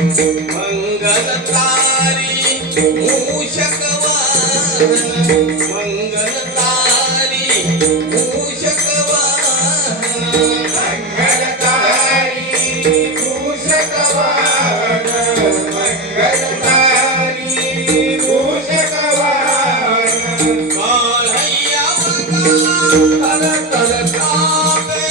मंगलकारी मूषक वाहन मंगलकारी मूषक वाहन मंगलकारी मूषक वाहन मंगलकारी मूषक वाहन काळैया तल तल कापे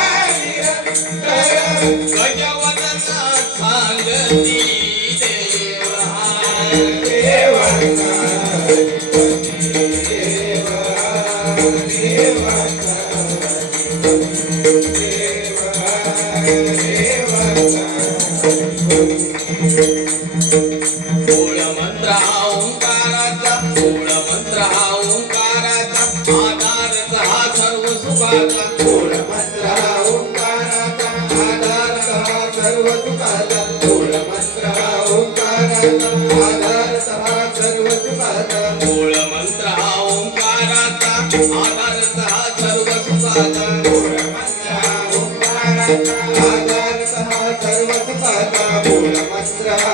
मंत्र हा ओंकाराचा मूळ मंत्र हा ओंकाराचा आधार हा सर्व सुखाचा. मूळ मंत्र हा ओंकाराचा आधार हा सर्व सुखाचा. मूळ मंत्र हा ओंकाराचा आधार हा सर्व सुखाचा. मूळ मंत्र हा ओंकाराचा आधार हा सर्व सुखाचा. मूळ मंत्र हा ओंकाराचा हा सर्व सुखाचा. मूळ मंत्र हा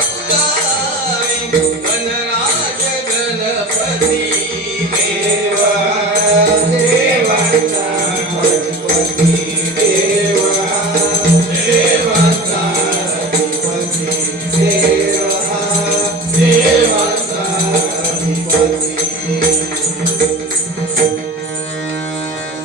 तुला